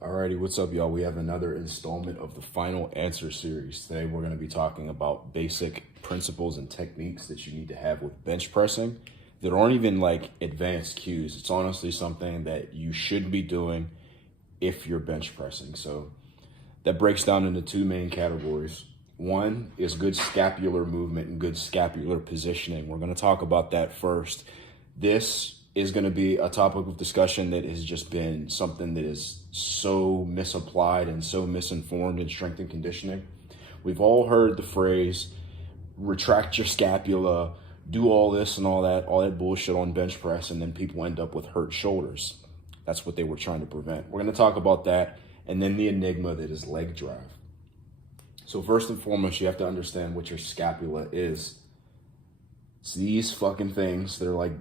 Alrighty, what's up, y'all? We have another installment of the final answer series. Today, we're going to be talking about basic principles and techniques that you need to have with bench pressing that aren't even like advanced cues. It's honestly something that you should be doing if you're bench pressing. So that breaks down into two main categories. One is good scapular movement and good scapular positioning. We're going to talk about that first. This is going to be a topic of discussion that has just been something that is so misapplied and so misinformed in strength and conditioning. We've all heard the phrase, retract your scapula, do all this and all that bullshit on bench press, and then people end up with hurt shoulders. That's what they were trying to prevent. We're going to talk about that, and then the enigma that is leg drive. So first and foremost, you have to understand what your scapula is. It's these fucking things that are like,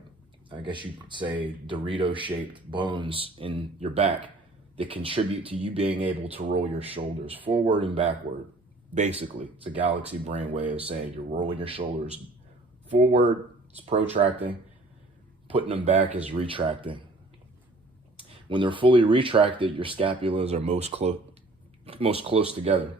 I guess you could say, Dorito-shaped bones in your back that contribute to you being able to roll your shoulders forward and backward. Basically, it's a galaxy brain way of saying you're rolling your shoulders forward, it's protracting, putting them back is retracting. When they're fully retracted, your scapulas are most close together.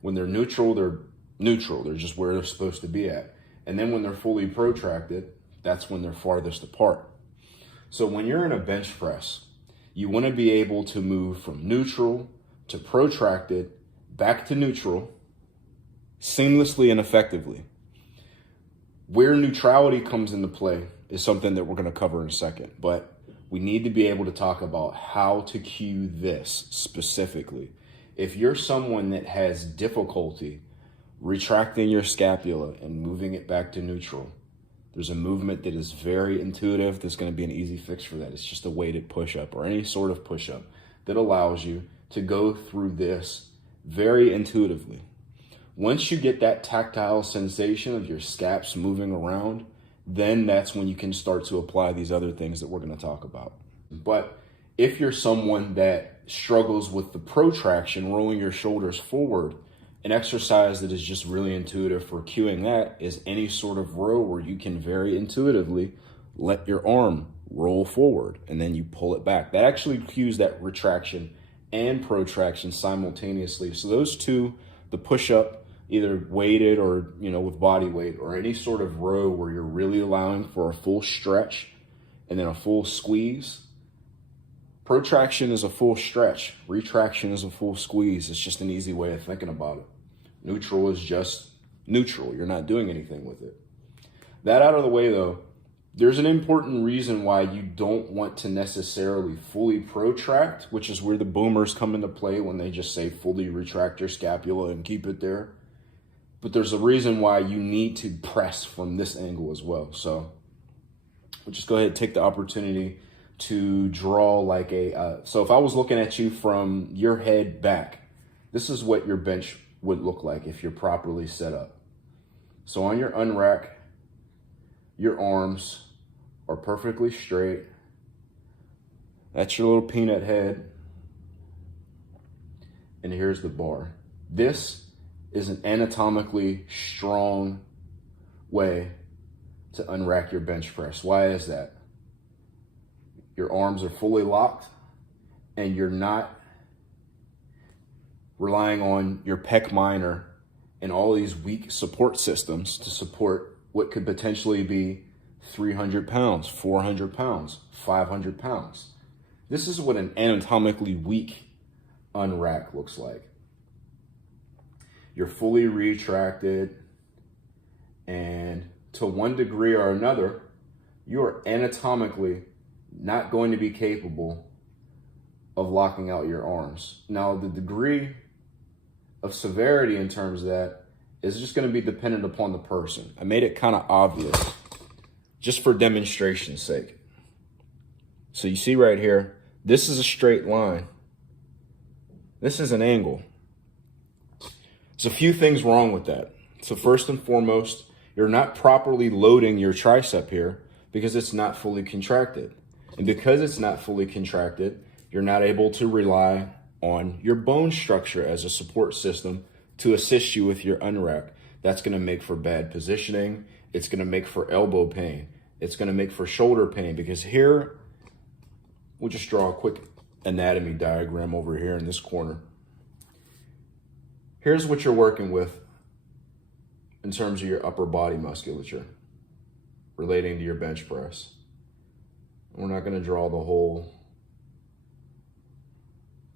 When they're neutral. They're just where they're supposed to be at. And then when they're fully protracted, that's when they're farthest apart. So when you're in a bench press, you want to be able to move from neutral to protracted back to neutral seamlessly and effectively. Where neutrality comes into play is something that we're going to cover in a second, but we need to be able to talk about how to cue this specifically. If you're someone that has difficulty retracting your scapula and moving it back to neutral, there's a movement that is very intuitive that's going to be an easy fix for that. It's just a weighted push-up or any sort of push-up that allows you to go through this very intuitively. Once you get that tactile sensation of your scaps moving around, then that's when you can start to apply these other things that we're going to talk about. But if you're someone that struggles with the protraction, rolling your shoulders forward, an exercise that is just really intuitive for cueing that is any sort of row where you can very intuitively let your arm roll forward and then you pull it back. That actually cues that retraction and protraction simultaneously. So those two, the push-up, either weighted or, with body weight, or any sort of row where you're really allowing for a full stretch and then a full squeeze. Protraction is a full stretch. Retraction is a full squeeze. It's just an easy way of thinking about it. Neutral is just neutral. You're not doing anything with it. That out of the way, though, there's an important reason why you don't want to necessarily fully protract, which is where the boomers come into play when they just say fully retract your scapula and keep it there. But there's a reason why you need to press from this angle as well. So we'll just go ahead and take the opportunity to draw like so if I was looking at you from your head back, this is what your bench would look like if you're properly set up. So on your unrack, your arms are perfectly straight. That's your little peanut head. And here's the bar. This is an anatomically strong way to unrack your bench press. Why is that? Your arms are fully locked and you're not relying on your pec minor and all these weak support systems to support what could potentially be 300 pounds, 400 pounds, 500 pounds. This is what an anatomically weak unrack looks like. You're fully retracted, and to one degree or another, you are anatomically not going to be capable of locking out your arms. Now, the degree of severity in terms of that is just going to be dependent upon the person. I made it kind of obvious just for demonstration's sake. So you see right here, this is a straight line. This is an angle. There's a few things wrong with that. So first and foremost, you're not properly loading your tricep here because it's not fully contracted. And because it's not fully contracted, you're not able to rely on your bone structure as a support system to assist you with your unrack. That's going to make for bad positioning. It's going to make for elbow pain. It's going to make for shoulder pain because here, we'll just draw a quick anatomy diagram over here in this corner. Here's what you're working with in terms of your upper body musculature relating to your bench press. We're not going to draw the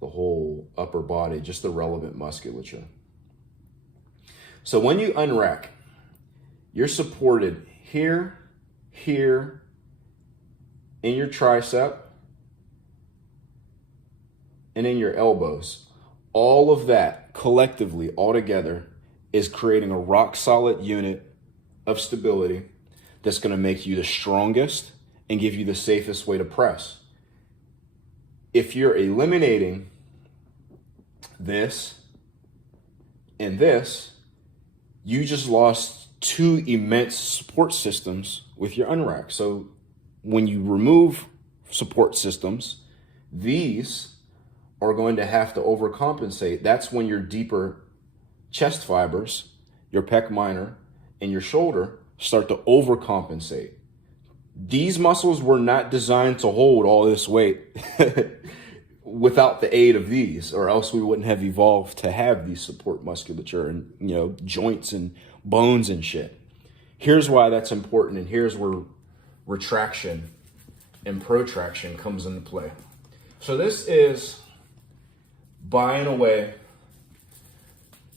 whole upper body, just the relevant musculature. So when you unrack, you're supported here, here, in your tricep, and in your elbows. All of that collectively, all together, is creating a rock solid unit of stability that's going to make you the strongest and give you the safest way to press. If you're eliminating this and this, you just lost two immense support systems with your unrack. So when you remove support systems, these are going to have to overcompensate. That's when your deeper chest fibers, your pec minor, and your shoulder start to overcompensate. These muscles were not designed to hold all this weight without the aid of these, or else we wouldn't have evolved to have these support musculature and, you know, joints and bones and shit. Here's why that's important, and here's where retraction and protraction comes into play. So this is, by and away,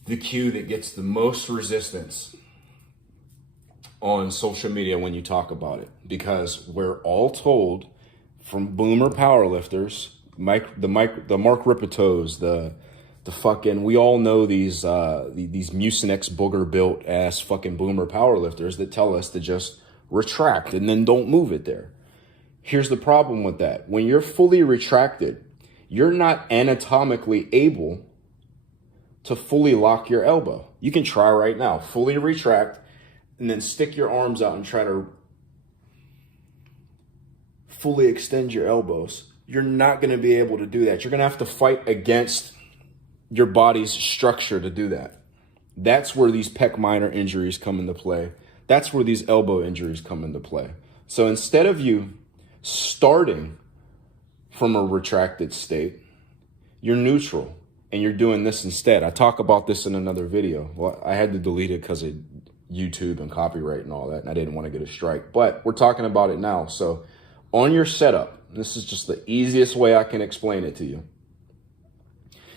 the cue that gets the most resistance on social media when you talk about it, because we're all told from boomer powerlifters, the Mark Rippetoes, the fucking, we all know these Mucinex booger built ass fucking boomer powerlifters that tell us to just retract and then don't move it there. Here's the problem with that. When you're fully retracted, you're not anatomically able to fully lock your elbow. You can try right now, fully retract, and then stick your arms out and try to fully extend your elbows. You're not going to be able to do that. You're going to have to fight against your body's structure to do that. That's where these pec minor injuries come into play. That's where these elbow injuries come into play. So instead of you starting from a retracted state, you're neutral and you're doing this instead. I talk about this in another video. Well, I had to delete it because of YouTube and copyright and all that, and I didn't want to get a strike, but we're talking about it now. So on your setup, this is just the easiest way I can explain it to you.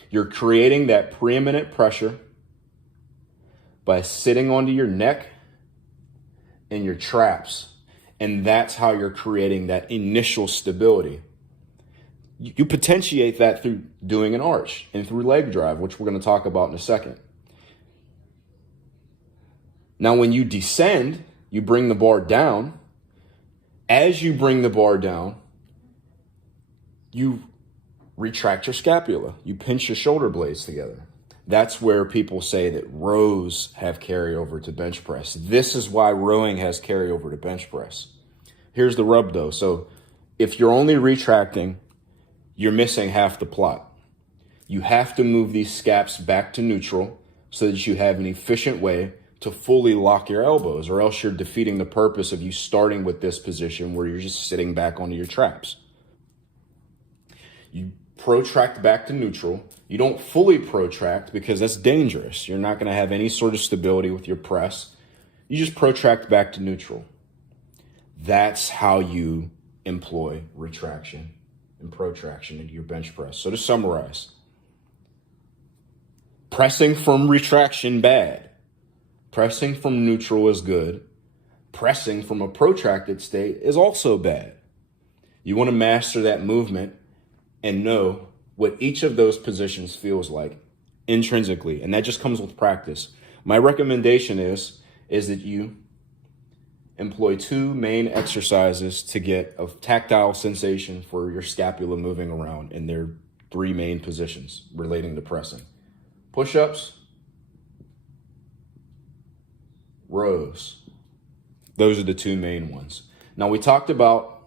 You're creating that preeminent pressure by sitting onto your neck and your traps. And that's how you're creating that initial stability. You potentiate that through doing an arch and through leg drive, which we're going to talk about in a second. Now, when you descend, you bring the bar down. As you bring the bar down, you retract your scapula. You pinch your shoulder blades together. That's where people say that rows have carryover to bench press. This is why rowing has carryover to bench press. Here's the rub though. So if you're only retracting, you're missing half the plot. You have to move these scaps back to neutral so that you have an efficient way to fully lock your elbows, or else you're defeating the purpose of you starting with this position where you're just sitting back onto your traps. You protract back to neutral. You don't fully protract because that's dangerous. You're not going to have any sort of stability with your press. You just protract back to neutral. That's how you employ retraction and protraction into your bench press. So to summarize, pressing from retraction, bad. Pressing from neutral is good. Pressing from a protracted state is also bad. You want to master that movement and know what each of those positions feels like intrinsically. And that just comes with practice. My recommendation is that you employ two main exercises to get a tactile sensation for your scapula moving around in their three main positions relating to pressing. Push-ups, rows. Those are the two main ones. Now, we talked about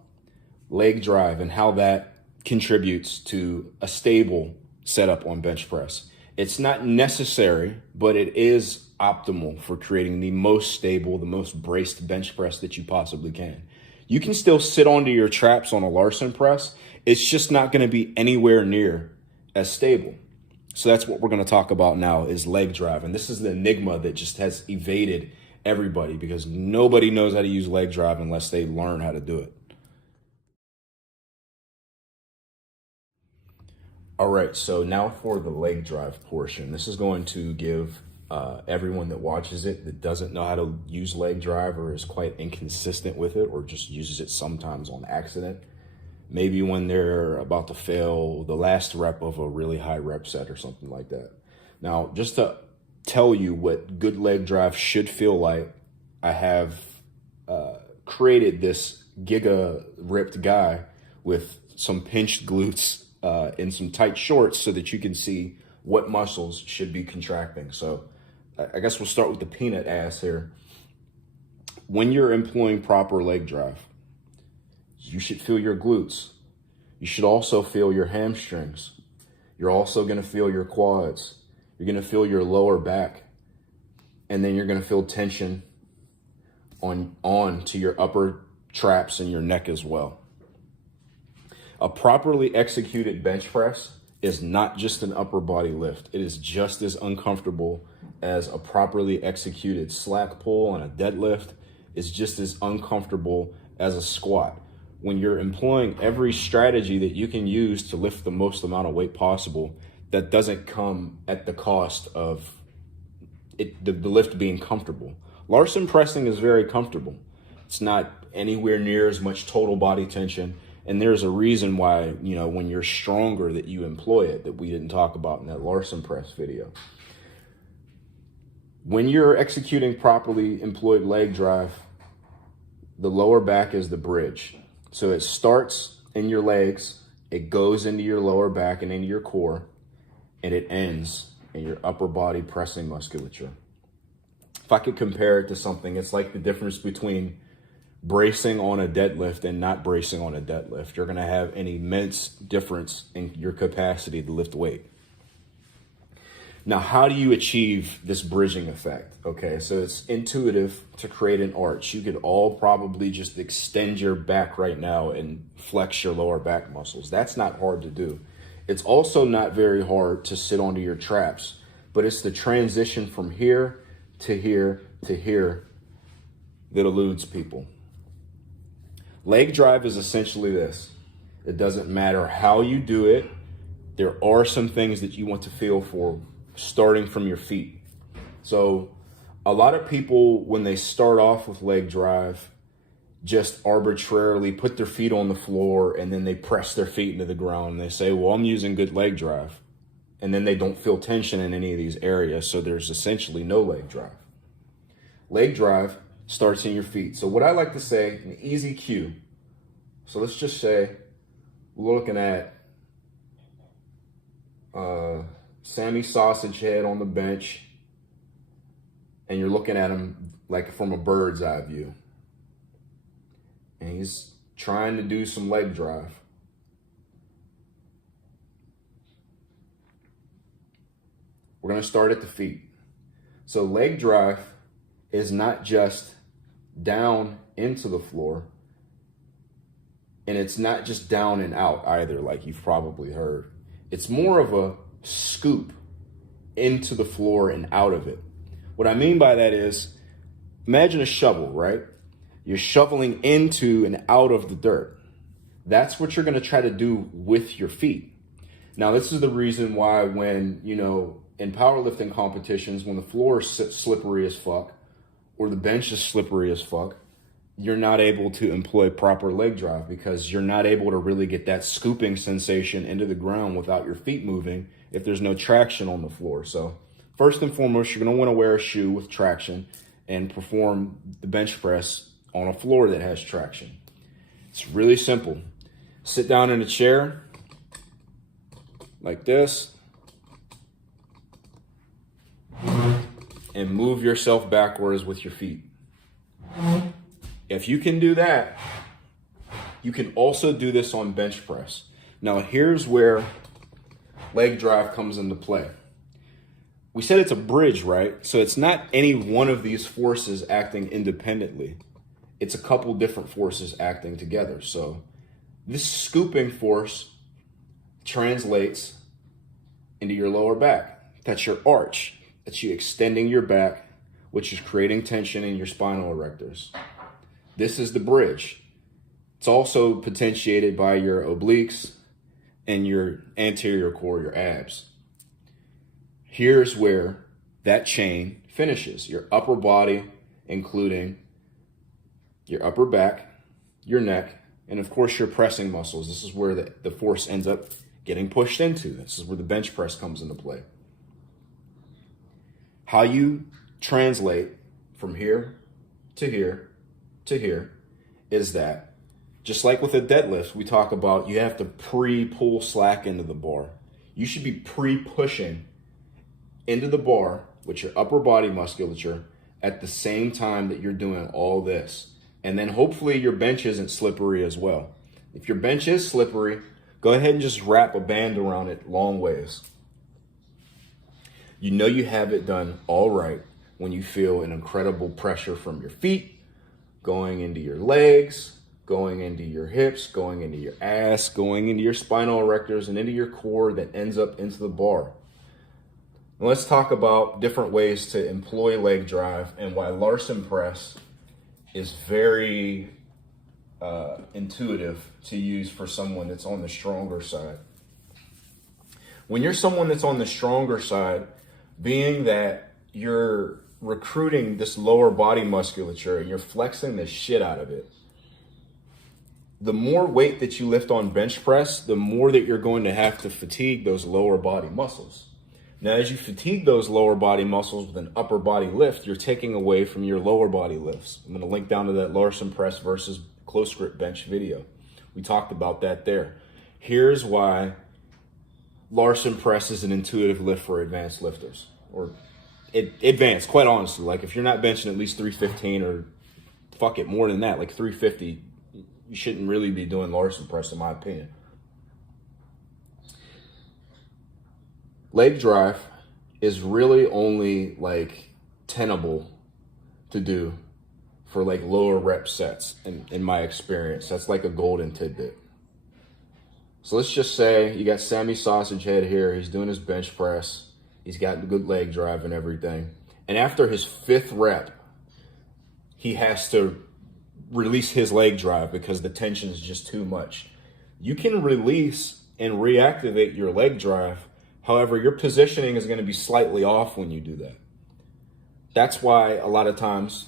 leg drive and how that contributes to a stable setup on bench press. It's not necessary, but it is optimal for creating the most stable, the most braced bench press that you possibly can. You can still sit onto your traps on a Larson press it's just not going to be anywhere near as stable. So that's what we're going to talk about now is leg drive. And this is the enigma that just has evaded everybody because nobody knows how to use leg drive unless they learn how to do it. All right, so now for the leg drive portion. This is going to give everyone that watches it that doesn't know how to use leg drive or is quite inconsistent with it or just uses it sometimes on accident, maybe when they're about to fail the last rep of a really high rep set or something like that. Now, just to tell you what good leg drive should feel like, I have created this giga ripped guy with some pinched glutes in some tight shorts so that you can see what muscles should be contracting. So I guess we'll start with the peanut ass here. When you're employing proper leg drive, you should feel your glutes. You should also feel your hamstrings. You're also going to feel your quads. You're going to feel your lower back. And then you're going to feel tension on to your upper traps and your neck as well. A properly executed bench press is not just an upper body lift. It is just as uncomfortable as a properly executed slack pull and a deadlift. Is just as uncomfortable as a squat. When you're employing every strategy that you can use to lift the most amount of weight possible, that doesn't come at the cost of the lift being comfortable. Larson pressing is very comfortable. It's not anywhere near as much total body tension. And there's a reason why, when you're stronger that you employ it, that we didn't talk about in that Larson press video. When you're executing properly employed leg drive, the lower back is the bridge. So it starts in your legs, it goes into your lower back and into your core, and it ends in your upper body pressing musculature. If I could compare it to something, it's like the difference between bracing on a deadlift and not bracing on a deadlift. You're going to have an immense difference in your capacity to lift weight. Now, how do you achieve this bridging effect? Okay, so it's intuitive to create an arch. You could all probably just extend your back right now and flex your lower back muscles. That's not hard to do. It's also not very hard to sit onto your traps, but it's the transition from here to here to here that eludes people. Leg drive is essentially this. It doesn't matter how you do it. There are some things that you want to feel for starting from your feet. So a lot of people, when they start off with leg drive, just arbitrarily put their feet on the floor and then they press their feet into the ground and they say, well, I'm using good leg drive. And then they don't feel tension in any of these areas. So there's essentially no leg drive. Leg drive starts in your feet. So what I like to say, an easy cue. So let's just say we're looking at Sammy Sausage Head on the bench, and you're looking at him like from a bird's eye view. And he's trying to do some leg drive. We're going to start at the feet. So leg drive is not just down into the floor, and it's not just down and out either, like you've probably heard. It's more of a scoop into the floor and out of it. What I mean by that is, imagine a shovel, right? You're shoveling into and out of the dirt. That's what you're going to try to do with your feet. Now, this is the reason why when, in powerlifting competitions, when the floor is slippery as fuck, or the bench is slippery as fuck, you're not able to employ proper leg drive because you're not able to really get that scooping sensation into the ground without your feet moving if there's no traction on the floor. So first and foremost, you're going to want to wear a shoe with traction and perform the bench press on a floor that has traction. It's really simple. Sit down in a chair like this and move yourself backwards with your feet. If you can do that, you can also do this on bench press. Now, here's where leg drive comes into play. We said it's a bridge, right? So it's not any one of these forces acting independently. It's a couple different forces acting together. So This scooping force translates into your lower back. That's your arch. That's you extending your back, which is creating tension in your spinal erectors. This is the bridge. It's also potentiated by your obliques and your anterior core, your abs. Here's where that chain finishes. Your upper body, including your upper back, your neck, and of course your pressing muscles. This is where the force ends up getting pushed into. This is where the bench press comes into play. How you translate from here to here to here is that, just like with a deadlift, we talk about you have to pre-pull slack into the bar. You should be pre-pushing into the bar with your upper body musculature at the same time that you're doing all this. And then hopefully your bench isn't slippery as well. If your bench is slippery, go ahead and just wrap a band around it long ways. You know you have it done all right when you feel an incredible pressure from your feet, going into your legs, going into your hips, going into your ass, going into your spinal erectors, and into your core that ends up into the bar. Now let's talk about different ways to employ leg drive and why Larson press is very intuitive to use for someone that's on the stronger side. When you're someone that's on the stronger side, being that you're recruiting this lower body musculature and you're flexing the shit out of it, the more weight that you lift on bench press, the more that you're going to have to fatigue those lower body muscles. Now, as you fatigue those lower body muscles with an upper body lift, you're taking away from your lower body lifts. I'm going to link down to that Larson press versus close grip bench video. We talked about that there. Here's why Larson press is an intuitive lift for advanced lifters, or advanced, quite honestly. Like if you're not benching at least 315 or fuck it, more than that, like 350, you shouldn't really be doing Larson press in my opinion. Leg drive is really only like tenable to do for like lower rep sets in my experience. That's like a golden tidbit. So let's just say you got Sammy Sausage Head here. He's doing his bench press. He's got good leg drive and everything. And after his 5th rep, he has to release his leg drive because the tension is just too much. You can release and reactivate your leg drive. However, your positioning is going to be slightly off when you do that. That's why a lot of times,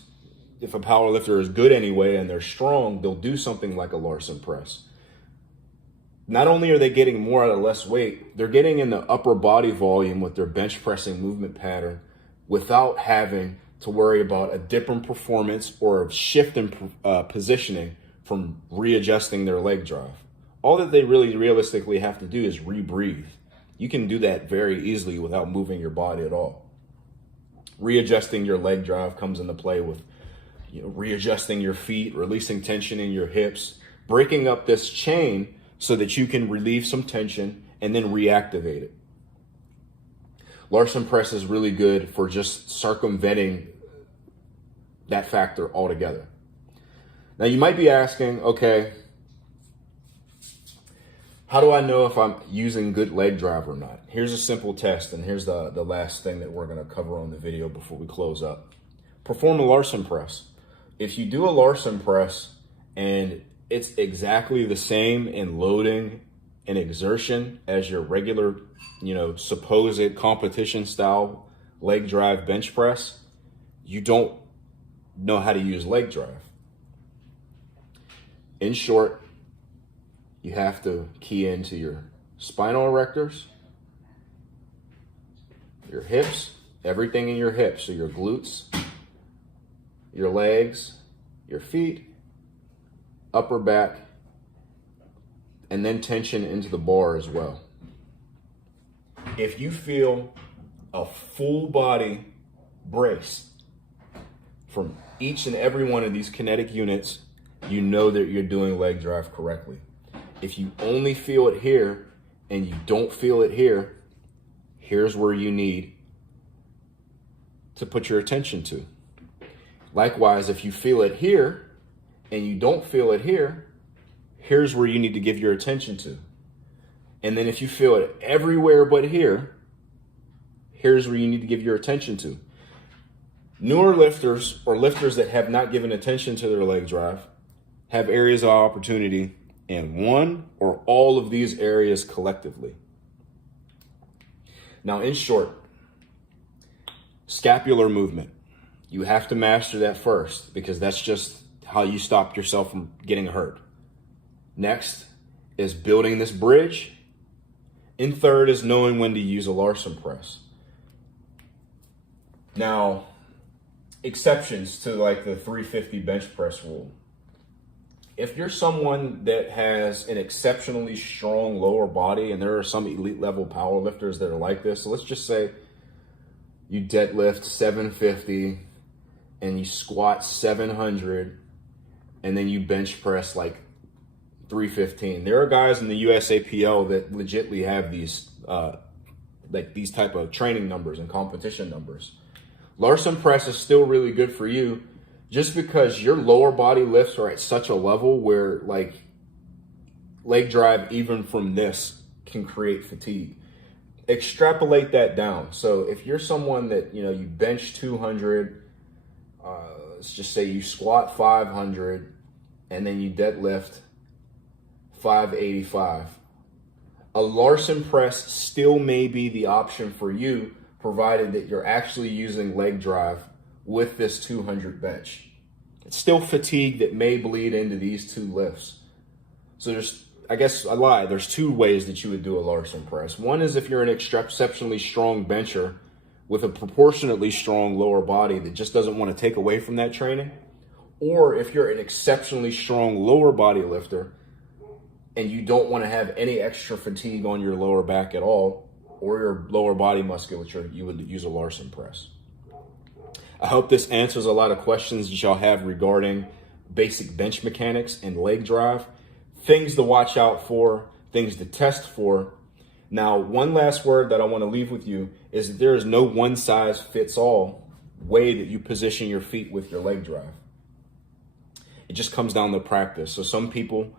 if a powerlifter is good anyway and they're strong, they'll do something like a Larson press. Not only are they getting more out of less weight, they're getting in the upper body volume with their bench pressing movement pattern without having to worry about a dip in performance or a shift in positioning from readjusting their leg drive. All that they really realistically have to do is rebreathe. You can do that very easily without moving your body at all. Readjusting your leg drive comes into play with readjusting your feet, releasing tension in your hips, breaking up this chain so that you can relieve some tension and then reactivate it. Larson press is really good for just circumventing that factor altogether. Now you might be asking, okay, how do I know if I'm using good leg drive or not? Here's a simple test, and here's the last thing that we're going to cover on the video before we close up. Perform a Larson press. If you do a Larson press and it's exactly the same in loading and exertion as your regular, supposed competition style leg drive bench press, you don't know how to use leg drive. In short, you have to key into your spinal erectors, your hips, everything in your hips. So your glutes, your legs, your feet, upper back, and then tension into the bar as well. If you feel a full body brace from each and every one of these kinetic units, you know that you're doing leg drive correctly. If you only feel it here and you don't feel it here, here's where you need to put your attention to. Likewise, if you feel it here and you don't feel it here, here's where you need to give your attention to. And then if you feel it everywhere but here, here's where you need to give your attention to. Newer lifters or lifters that have not given attention to their leg drive have areas of opportunity in one or all of these areas collectively. Now, in short, scapular movement. You have to master that first because that's just how you stop yourself from getting hurt. Next is building this bridge. And third is knowing when to use a Larson press. Now, exceptions to like the 350 bench press rule. If you're someone that has an exceptionally strong lower body, and there are some elite level power lifters that are like this. So let's just say you deadlift 750 and you squat 700 and then you bench press like 315. There are guys in the USAPL that legitly have these like these type of training numbers and competition numbers. Larson press is still really good for you just because your lower body lifts are at such a level where like leg drive even from this can create fatigue. Extrapolate that down. So if you're someone that, you bench 200, let's just say you squat 500 and then you deadlift 585. A Larson press still may be the option for you, provided that you're actually using leg drive with this 200 bench. It's still fatigue that may bleed into these two lifts. So there's two ways that you would do a Larson press. One is if you're an exceptionally strong bencher with a proportionately strong lower body that just doesn't want to take away from that training. Or if you're an exceptionally strong lower body lifter and you don't want to have any extra fatigue on your lower back at all, or your lower body musculature, you would use a Larson press. I hope this answers a lot of questions that y'all have regarding basic bench mechanics and leg drive, things to watch out for, things to test for. Now, one last word that I want to leave with you is that there is no one size fits all way that you position your feet with your leg drive. It just comes down to practice. So some people,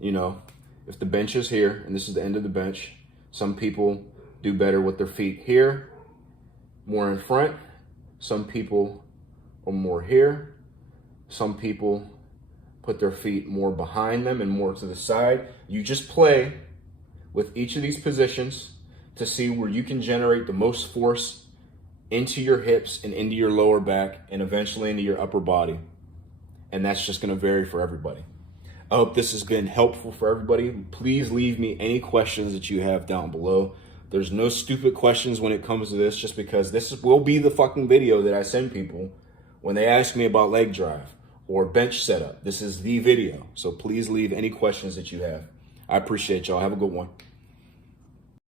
if the bench is here and this is the end of the bench, some people do better with their feet here, more in front. Some people are more here. Some people put their feet more behind them and more to the side. You just play with each of these positions to see where you can generate the most force into your hips and into your lower back and eventually into your upper body. And that's just going to vary for everybody. I hope this has been helpful for everybody. Please leave me any questions that you have down below. There's no stupid questions when it comes to this, just because will be the fucking video that I send people when they ask me about leg drive or bench setup. This is the video. So please leave any questions that you have. I appreciate y'all. Have a good one.